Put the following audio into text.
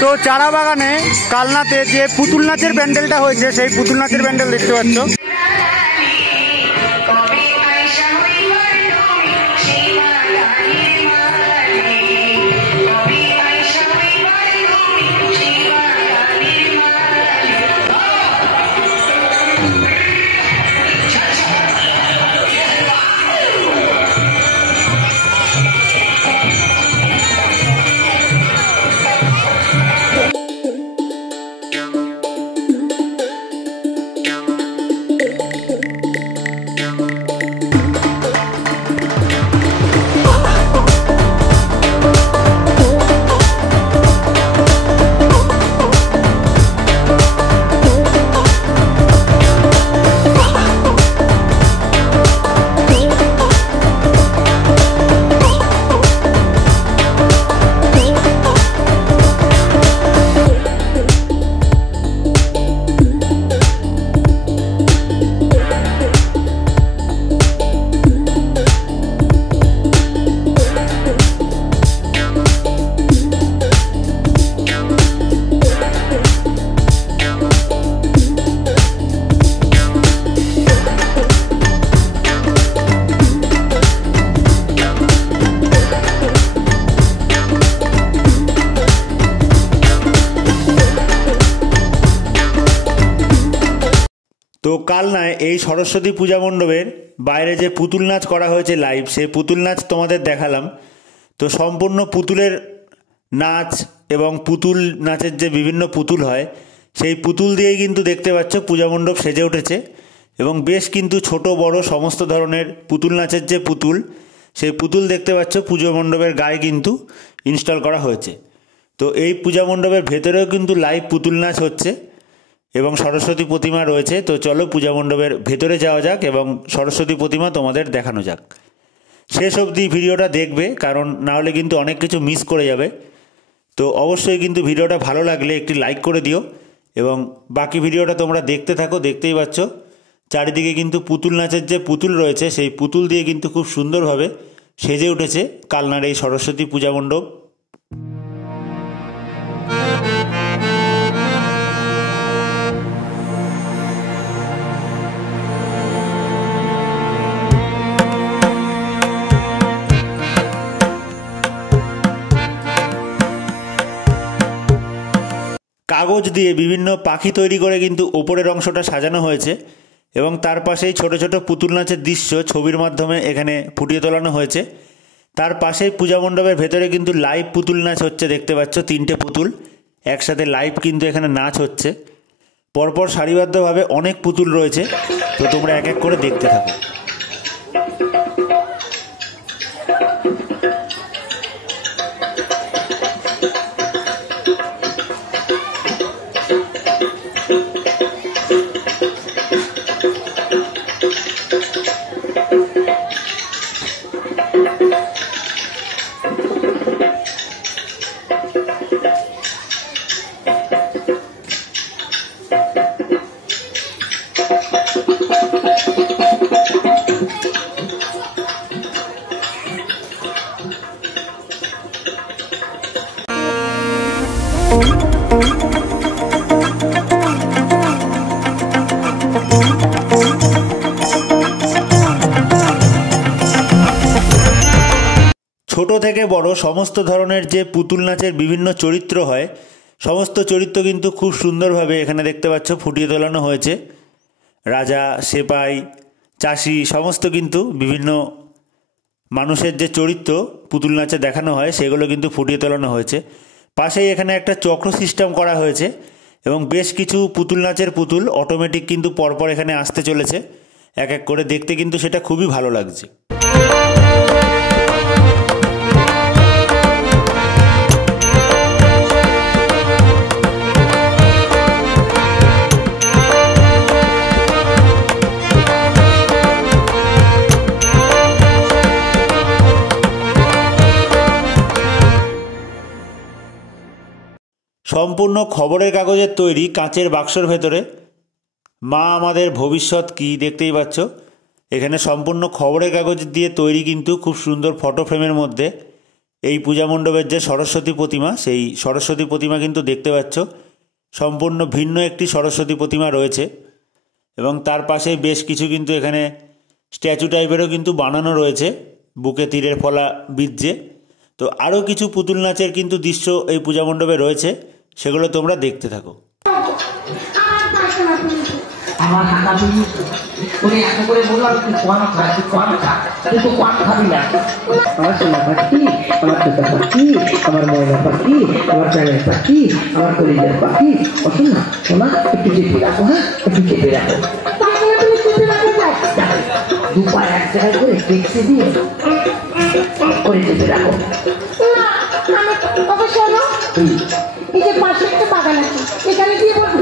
তো চারা বাগানে কালনাতে যে পুতুল নাচের প্যান্ডেলটা হয়েছে সেই পুতুল নাচের প্যান্ডেল দেখতে পাচ্ছ। তো কালনায় এই সরস্বতী পূজা মণ্ডপের বাইরে যে পুতুল নাচ করা হয়েছে লাইভ, সেই পুতুল নাচ তোমাদের দেখালাম। তো সম্পূর্ণ পুতুলের নাচ এবং পুতুল নাচের যে বিভিন্ন পুতুল হয় সেই পুতুল দিয়েই কিন্তু দেখতে পাচ্ছ পূজা মণ্ডপ সেজে উঠেছে। এবং বেশ কিন্তু ছোট বড় সমস্ত ধরনের পুতুল নাচের যে পুতুল, সেই পুতুল দেখতে পাচ্ছ পুজো মণ্ডপের গায়ে কিন্তু ইনস্টল করা হয়েছে। তো এই পূজা মণ্ডপের ভেতরেও কিন্তু লাইভ পুতুল নাচ হচ্ছে এবং সরস্বতী প্রতিমা রয়েছে। তো চলো পূজা মণ্ডপের ভেতরে যাওয়া যাক এবং সরস্বতী প্রতিমা তোমাদের দেখানো যাক। শেষ অবধি ভিডিওটা দেখবে, কারণ না হলে কিন্তু অনেক কিছু মিস করে যাবে। তো অবশ্যই কিন্তু ভিডিওটা ভালো লাগলে একটি লাইক করে দিও এবং বাকি ভিডিওটা তোমরা দেখতে থাকো। দেখতেই পাচ্ছ চারিদিকে কিন্তু পুতুল নাচের যে পুতুল রয়েছে সেই পুতুল দিয়ে কিন্তু খুব সুন্দরভাবে সেজে উঠেছে কালনার এই সরস্বতী পূজা মণ্ডপ। কাগজ দিয়ে বিভিন্ন পাখি তৈরি করে কিন্তু ওপরের অংশটা সাজানো হয়েছে এবং তার পাশেই ছোট ছোট পুতুল নাচের দৃশ্য ছবির মাধ্যমে এখানে ফুটিয়ে তোলানো হয়েছে। তার পাশেই পূজা মণ্ডপের ভেতরে কিন্তু লাইভ পুতুল নাচ হচ্ছে, দেখতে পাচ্ছ 3টে পুতুল একসাথে লাইভ কিন্তু এখানে নাচ হচ্ছে। পরপর সারিবদ্ধভাবে অনেক পুতুল রয়েছে, তো তোমরা এক এক করে দেখতে থাকো। ছোট থেকে বড় সমস্ত ধরনের যে পুতুল নাচের বিভিন্ন চরিত্র হয়, সমস্ত চরিত্র কিন্তু খুব সুন্দরভাবে এখানে দেখতে পাচ্ছ ফুটিয়ে তোলানো হয়েছে। রাজা, সেপাই, চাষি সমস্ত কিন্তু বিভিন্ন মানুষের যে চরিত্র পুতুল নাচে দেখানো হয় সেগুলো কিন্তু ফুটিয়ে তোলানো হয়েছে। পাশেই এখানে একটা চক্র সিস্টেম করা হয়েছে এবং বেশ কিছু পুতুল নাচের পুতুল অটোমেটিক কিন্তু পরপর এখানে আসতে চলেছে এক এক করে। দেখতে কিন্তু সেটা খুবই ভালো লাগছে। সম্পূর্ণ খবরের কাগজের তৈরি কাঁচের বাক্সর ভেতরে মা আমাদের ভবিষ্যৎ কি দেখতেই পাচ্ছ। এখানে সম্পূর্ণ খবরের কাগজ দিয়ে তৈরি কিন্তু খুব সুন্দর ফটো ফ্রেমের মধ্যে এই পূজা মণ্ডপের যে সরস্বতী প্রতিমা, সেই সরস্বতী প্রতিমা কিন্তু দেখতে পাচ্ছ সম্পূর্ণ ভিন্ন একটি সরস্বতী প্রতিমা রয়েছে এবং তার পাশে বেশ কিছু কিন্তু এখানে স্ট্যাচু টাইপেরও কিন্তু বানানো রয়েছে বুকে তীরের ফলা বীর্যে। তো আরও কিছু পুতুল নাচের কিন্তু দৃশ্য এই পূজা মণ্ডপে রয়েছে, সেগুলো তোমরা দেখতে থাকো। আমার কাকা তুমি তুমি এত করে বললাম তুই কোয়ান খা, তুই কোয়ান খা, তুই তো কোয়ান খাবি না। আমার সোনা পাখি, আমার তোতা পাখি, আমার ময়না পাখি, আমার প্রাণের পাখি, আমার কলিজার পাখি, অসুন না সোনা, একটু চেপে রাখো, হ্যাঁ একটু চেপে রাখো। দু পা এক জায়গায় করে দেখতে দিয়ে করে চেপে রাখো। এই যে পাশে একটা বাগান আছে, এখানে গিয়ে বলবো